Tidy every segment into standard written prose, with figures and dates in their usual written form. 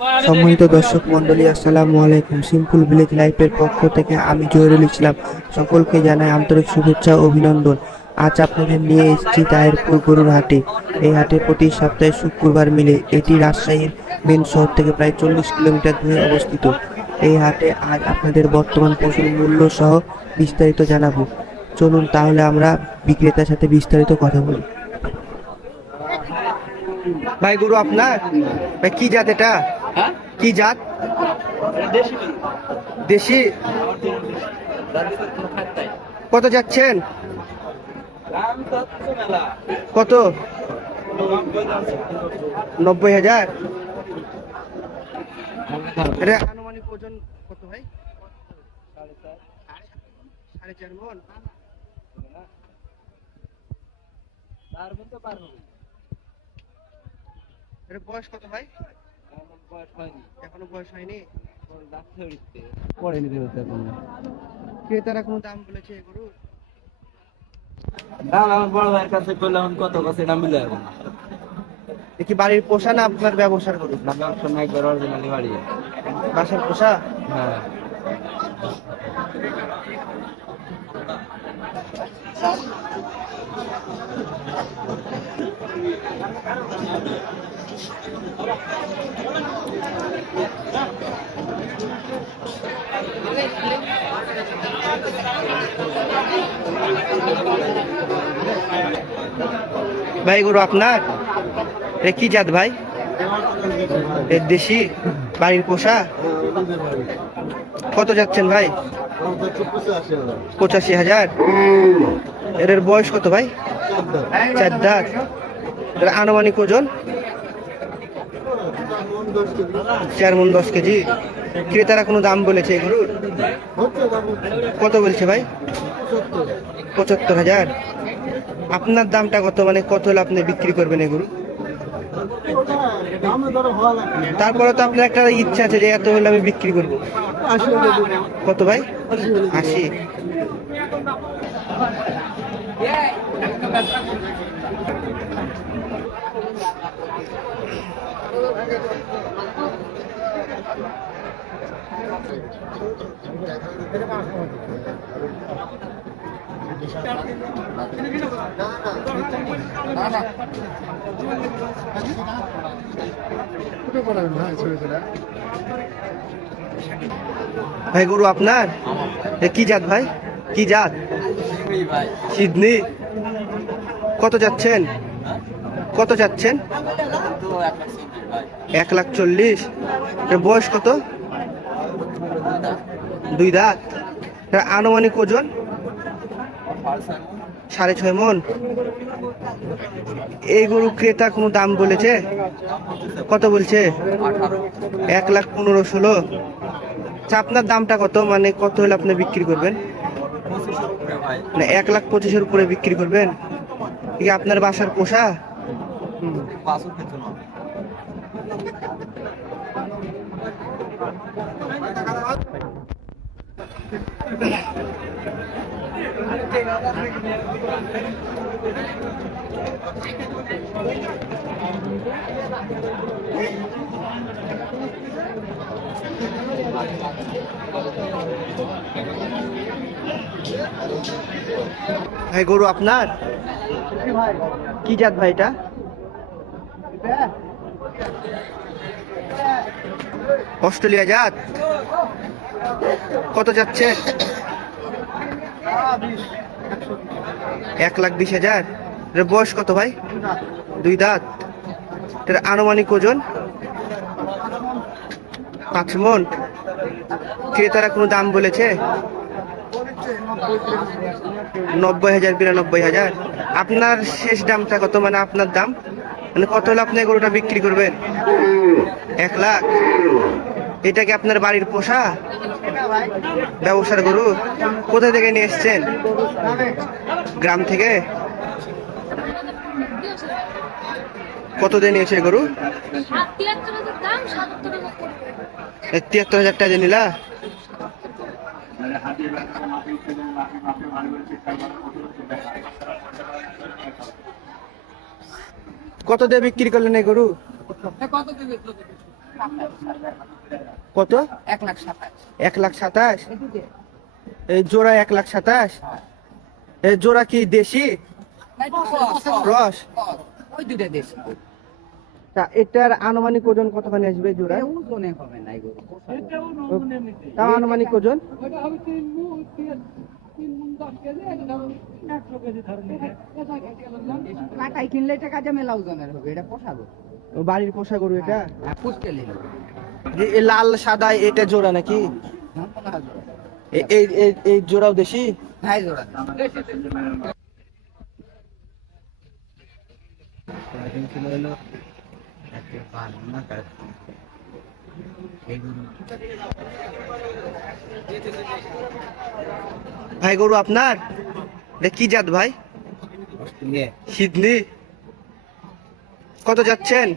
সম্মানিত দর্শক মন্ডলী, আসসালামু আলাইকুম। সিম্পল ভিলেজ লাইফের পক্ষ থেকে আমি জহিরুল ইসলাম সকলকে জানাই আন্তরিক শুভেচ্ছা ও অভিনন্দন। আজ আপনাদের নিয়ে এসেছি তাহেরপুর গরুর হাটে। এই হাটে প্রতি সপ্তাহে শুক্রবার মিলে। এটি রাজশাহীর মেন শহর থেকে প্রায় 40 কিলোমিটার দূরে অবস্থিত। এই হাটে আজ আপনাদের বর্তমান পশুর মূল্য সহ বিস্তারিত জানাবো। চলুন তাহলে আমরা বিক্রেতার সাথে বিস্তারিত কথা বলি। ভাই, গরু আপনার? ভাই, কি জাত এটা? হ্যাঁ, কি জাত? দেশি দেশি? কত যাচ্ছেন? কত? 90,000। এটা আনুমানিক ওজন কত ভাই? 4.5 মন। এটা বয়স কত ভাই? এখনো বয়স হয়নি। ক্রেতারা কোনো দাম বলেছে গরু? আমার বড় ভাইয়ের কাছে করলাম কত কাছে নাম মিলে এখন এ কি বাড়ির পোষা না আপনার ব্যবসার গরু? না ব্যবসা নাই করে অরিজিনালি বাড়ি। বাসার পোষা? হ্যাঁ, ভাই, গরু আপনার? এ কি জাত ভাই? এ দেশি? বাড়ির পোষা? কত যাচ্ছেন ভাই? 85,000। এর বয়স কত ভাই? 4 দাঁত। এর আনুমানিক ওজন? 4 মণ 10 কেজি। ক্রেতারা কোনো দাম বলেছে এই গরুর? কত বলছে ভাই? 75,000। আপনার দামটা কত, মানে কত হলে আপনি বিক্রি করবেন এই গরু? তারপরে তো আপনার একটা ইচ্ছা আছে যে এত হলে আমি বিক্রি করবো। কত ভাই? 80। ভাই, গরু আপনার? এ কি জাত ভাই? কি জাত? ভাই সিডনি? কত যাচ্ছেন? কত যাচ্ছেন? 1,40,000। এর বয়স কত? 2 দাঁত। এর আনুমানিক ওজন? 6.5 মণ। এই গরু ক্রেতা কোনো দাম বলেছে? কত বলছে? 1,15,16। আচ্ছা, আপনার দামটা কত, মানে কত হলে আপনি বিক্রি করবেন? না, 1,25,000 উপরে বিক্রি করবেন? কি আপনার বাসার পোষা? ভাই, গরু আপনার? কি জাত ভাই এটা? অস্ট্রেলিয়া জাত। কত যাচ্ছে? 1,20,000। এর বয়স কত ভাই? 2 দাঁত। এর আনুমানিক ওজন? 5 মণ। ক্রেতারা কোনো দাম বলেছে? 90,000, 92,000। আপনার শেষ দামটা কত, মানে আপনার দাম, মানে কত হলে আপনি গরুটা বিক্রি করবেন? 1 লাখ। এটা কি আপনার বাড়ির পোষা ব্যবসার গরু? কোথা থেকে নিয়ে এসছেন? গ্রাম থেকে? কত দিয়ে নিয়েছে গরু? 73,000 টাকা দিয়ে নিলা? কত দিয়ে বিক্রি করলেন এই গরু? কত? 1,27,000। এই জোড়া 1,27,000। এই জোড়া কি দেশি ক্রস? ওই দুইটা দেশ তা এটার আনুমানিক ওজন কতখানি আসবে জোড়া? ওজনে হবে না এগুলো তাও আনুমানিক ওজন? কাটাই কিনলে এটা কাজে মেলা ওজনের হবে, এটা পোষাবো বাড়ির পোষা গরু এটা? পুষতে নিল যে এই লাল সাদা এটা জোড়া নাকি? এই জোড়াও দেশি? হ্যাঁ জোড়া ভাই গরু আপনার? এটা কি জাত ভাই? সিডনি। কত যাচ্ছেন?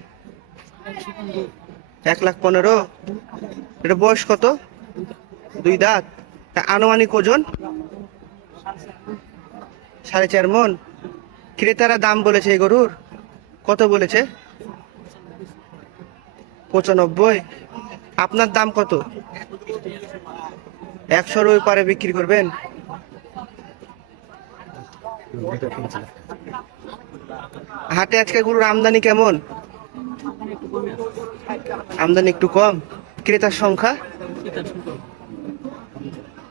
1,15,000। এটা বয়স কত? 2 দাঁত। তা আনুমানিক ওজন? 4.5 মণ। ক্রেতারা দাম বলেছে এই গরুর কত বলেছে? 95। আপনার দাম কত? 100 ওই পারে বিক্রি করবেন? হাটে আজকে গরুর আমদানি কেমন? আমদানি একটু কম। ক্রেতার সংখ্যা?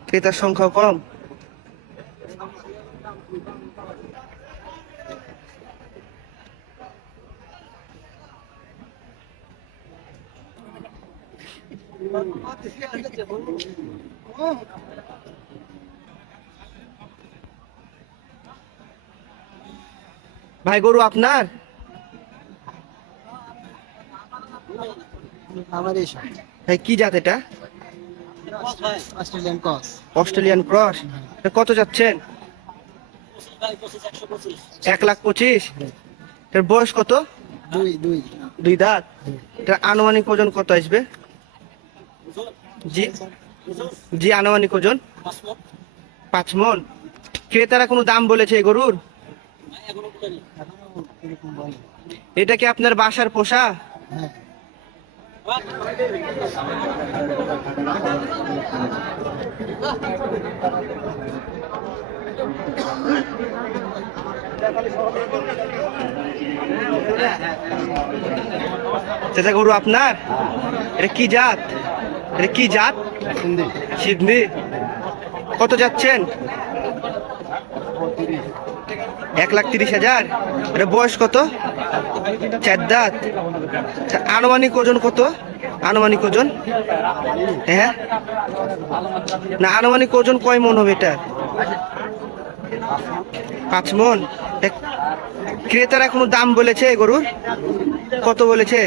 ক্রেতার সংখ্যাও কম। ভাই গরু আপনার? ভাই কি জাত এটা? Australian cross. কত যাচ্ছেন? 1,25,000। এর বয়স কত? 2 দাঁত। এটার আনুমানিক ওজন কত আসবে? জি জি আনুমানিক ওজন 5 মণ। ক্রেতারা কোনো দাম বলেছে এই গরুর? এটা কি আপনার বাসার পোষা? সেটা গরু আপনার? এটা কি জাত? এটা কি জাত? সিন্ধি। কত যাচ্ছেন? 1,30,000। এটা বয়স কত? 4 দাঁত। আনুমানিক ওজন কত? আনুমানিক ওজন? হ্যাঁ না, আনুমানিক ওজন কয় মণ হবে এটা? 5 মণ। ক্রেতারা কোনো দাম বলেছে গরুর? কত বলেছে?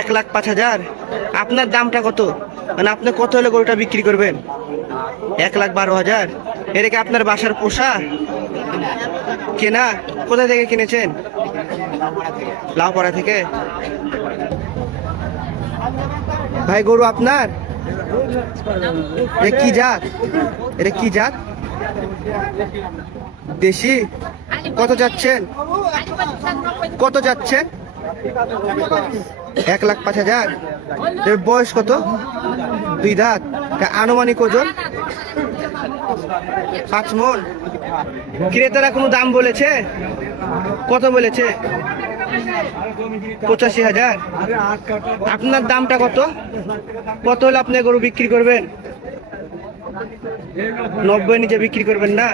1,05,000। আপনার দামটা কত? মানে আপনি কত হলে গরুটা বিক্রি করবেন? 1,12,000। এটা কি আপনার বাসার পোষা কেনা? কোথা থেকে কিনেছেন? লাউপাড়া থেকে। ভাই গরু আপনার? এটা কি জাত? এটা কি জাত? দেশি। কত যাচ্ছেন? কত যাচ্ছেন? 1,05,000। এর বয়স কত? 2 দাঁত। আনুমানিক ওজন? 5 মণ। ক্রেতারা কোনো দাম বলেছে? কত বলেছে? 85,000। আপনার দামটা কত? কত হলে আপনি গরু বিক্রি করবেন? 90 নিচে বিক্রি করবেন না?